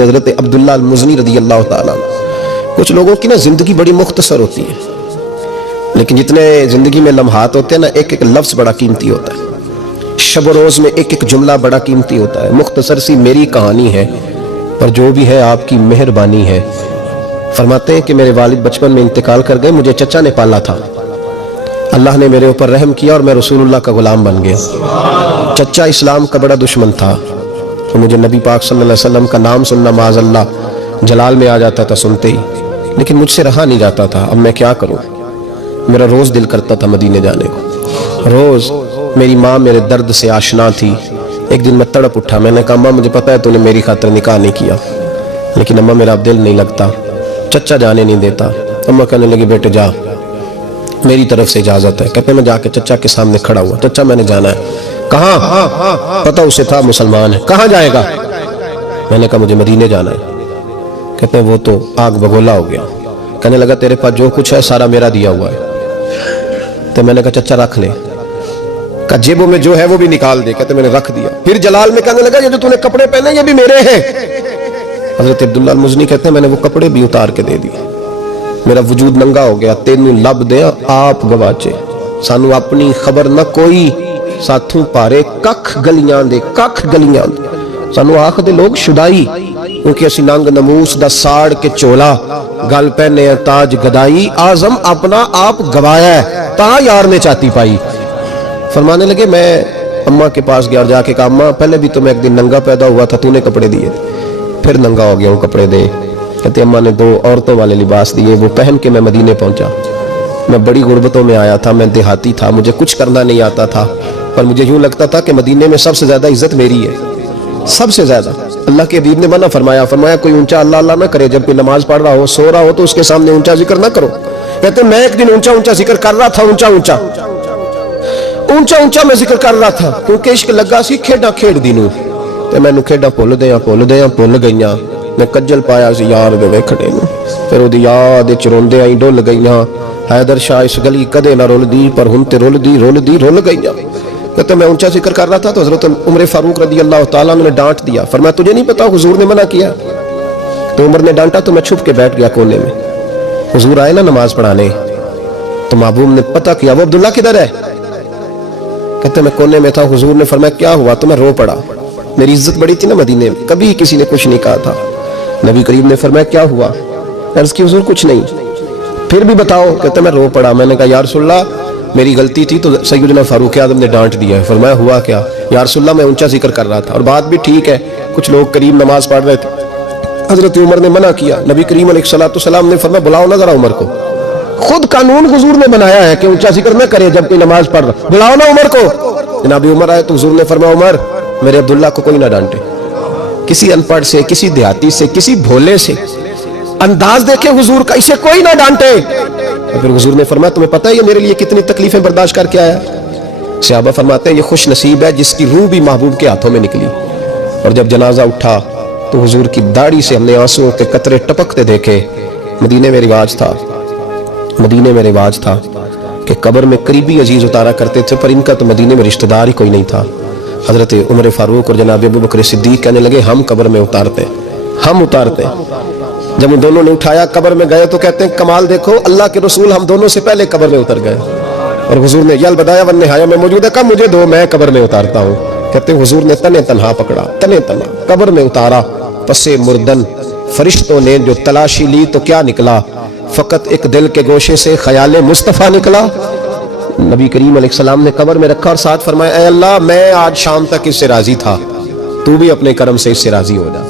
حضرت عبداللہ المزنی رضی اللہ تعالیٰ عنہ۔ کچھ لوگوں کی نا زندگی بڑی مختصر ہوتی ہے، لیکن جتنے زندگی میں لمحات ہوتے ہیں نا، ایک ایک لفظ بڑا قیمتی ہوتا ہے، شب و روز میں ایک ایک جملہ بڑا قیمتی ہوتا ہے۔ مختصر سی میری کہانی ہے، پر جو بھی ہے آپ کی مہربانی ہے۔ فرماتے ہیں کہ میرے والد بچپن میں انتقال کر گئے، مجھے چچا نے پالا تھا۔ اللہ نے میرے اوپر رحم کیا اور میں رسول اللہ کا غلام بن گیا۔ چچا اسلام کا بڑا دشمن تھا، تو مجھے نبی پاک صلی اللہ علیہ وسلم کا نام سننا معاذ اللہ جلال میں آ جاتا تھا سنتے ہی، لیکن مجھ سے رہا نہیں جاتا تھا۔ اب میں کیا کروں؟ میرا روز دل کرتا تھا مدینے جانے کو، روز۔ میری ماں میرے درد سے آشنا تھی۔ ایک دن میں تڑپ اٹھا، میں نے کہا اماں مجھے پتا ہے تو نے میری خاطر نکاح نہیں کیا، لیکن اماں میرا اب دل نہیں لگتا، چچا جانے نہیں دیتا۔ اماں کہنے لگی بیٹے جا، میری طرف سے اجازت ہے۔ کہتے میں جا کے چچا کے سامنے کھڑا ہوا، چچا میں نے جانا ہے۔ کہاں؟ پتہ اسے تھا مسلمان ہے۔ کہاں جائے گا؟ میں نے کہا مجھے مدینے جانا ہے۔ کہتے ہیں وہ تو آگ بگولا ہو گیا۔ کہنے لگا تیرے پاس جو کچھ ہے سارا میرا دیا ہوا ہے۔ تو میں نے کہا چچا رکھ لے۔ کہا جیبوں میں جو ہے وہ بھی نکال دے۔ کہتے میں نے رکھ دیا۔ پھر جلال میں کہنے لگا یہ جو تو نے کپڑے پہنے یہ بھی میرے ہیں۔ حضرت عبداللہ المزنی کہتے ہیں میں نے وہ کپڑے بھی اتار کے دے دیے، میرا وجود ننگا ہو گیا۔ تینوں لب دے آپ گواچے، سانو اپنی خبر نہ کوئی، ساتھوں پارے ککھ گلیاں دے، ککھ گلیاں دے۔ سانو آخ دے لوگ شدائی، کیونکہ اسی ننگ نموس دا ساڑ کے چولا، گل پہنے تاج گدائی، آزم اپنا آپ گوایا ہے، تا یار نے چاہتی پائی۔ فرمانے لگے میں اماں کے پاس گیا اور جا کے کہا اماں پہلے بھی تو میں ایک دن ننگا پیدا ہوا تھا، تو نے کپڑے دیے، پھر ننگا ہو گیا ہوں کپڑے دے۔ کہتے اماں نے 2 عورتوں والے لباس دیے، وہ پہن کے میں مدینے پہنچا۔ میں بڑی غربتوں میں آیا تھا، میں دیہاتی تھا، مجھے کچھ کرنا نہیں آتا تھا، پر مجھے یوں لگتا تھا کہ مدینے میں سب سے زیادہ عزت میری ہے، سب سے زیادہ۔ اللہ کے حبیب نے منع فرمایا کوئی اونچا اللہ اللہ نہ کرے، جب کوئی نماز پڑھ رہا ہو سو رہا ہو تو اس کے سامنے اونچا ذکر نہ کرو۔ کہتے میں ایک دن اونچا اونچا ذکر کر رہا تھا، اونچا اونچا میں ذکر کر رہا تھا، کیونکہ عشق لگا سی کھیڈا کھیڑ دی نوں، تے مینوں کھیڈا بھول گئیاں۔ میں کجل پایا سی یار دے ویکھڑے نوں، پھر وہ یاد چروندے آئی ڈول گئیاں۔ حیدر شاہ اس گلی کدے نہ رول دی، پر ہن تے رول گئیاں۔ کہتے میں اونچا ذکر کر رہا تھا تو حضرت عمر فاروق رضی اللہ تعالیٰ نے ڈانٹ دیا، فرمایا تجھے نہیں پتا حضور نے منع کیا؟ تو عمر نے ڈانٹا تو میں چھپ کے بیٹھ گیا کونے میں۔ حضور آئے نا نماز پڑھانے، تو محبوب نے پتہ کیا وہ عبداللہ کدھر ہے؟ کہتے میں کونے میں تھا۔ حضور نے فرمایا کیا ہوا؟ تو میں رو پڑا، میری عزت بڑی تھی نا مدینے میں، کبھی کسی نے کچھ نہیں کہا تھا۔ نبی کریم نے فرمایا کیا ہوا؟ عرض کی حضور کچھ نہیں۔ پھر بھی بتاؤ۔ کہتے میں رو پڑا، میں نے کہا یا رسول اللہ میری غلطی تھی تو سیدنا فاروق اعظم نے ڈانٹ دیا ہے۔ فرمایا ہوا کیا؟ یا رسول اللہ میں اونچا ذکر کر رہا تھا، اور بات بھی ٹھیک ہے، کچھ لوگ قریب نماز پڑھ رہے تھے، حضرت عمر نے منع کیا۔ نبی کریم علیہ السلام نے فرمایا بلاؤ نا ذرا عمر کو، خود قانون حضور نے بنایا ہے کہ اونچا ذکر نہ کرے جب کوئی نماز پڑھ رہا، بلاؤ نا عمر کو۔ جناب عمر آئے تو حضور نے فرمایا عمر میرے عبداللہ کو کوئی نہ ڈانٹے، کسی ان پڑھ سے، کسی دیہاتی سے، کسی بھولے سے انداز دیکھے حضور کا، اسے کوئی نہ ڈانٹے۔ پھر حضور نے فرمایا تمہیں پتہ ہے یہ میرے لیے کتنی تکلیفیں برداشت کر کے آیا؟ صحابہ فرماتے ہیں یہ خوش نصیب ہے جس کی روح بھی محبوب کے ہاتھوں میں نکلی۔ اور جب جنازہ اٹھا تو حضور کی داڑھی سے ہم نے آنسوؤں کے قطرے ٹپکتے دیکھے۔ مدینے میں رواج تھا کہ قبر میں قریبی عزیز اتارا کرتے تھے، پر ان کا تو مدینے میں رشتہ دار ہی کوئی نہیں تھا۔ حضرت عمر فاروق اور جناب ابو بکر صدیق کہنے لگے ہم قبر میں اتارتے ہیں۔ جب ان دونوں نے اٹھایا قبر میں گئے تو کہتے ہیں کمال دیکھو اللہ کے رسول ہم دونوں سے پہلے قبر میں اتر گئے، اور حضور نے یا البدایہ والنہایہ میں موجود ہے، کہا مجھے دو میں قبر میں اتارتا ہوں۔ کہتے ہیں حضور نے تنے تنہا پکڑا، تنے تنہا قبر میں اتارا، پس مردن فرشتوں نے جو تلاشی لی تو کیا نکلا؟ فقط ایک دل کے گوشے سے خیال مصطفیٰ نکلا۔ نبی کریم علیہ السلام نے قبر میں رکھا اور ساتھ فرمایا اے اللہ میں آج شام تک اس سے راضی تھا، تو بھی اپنے کرم سے اس سے راضی ہو جا۔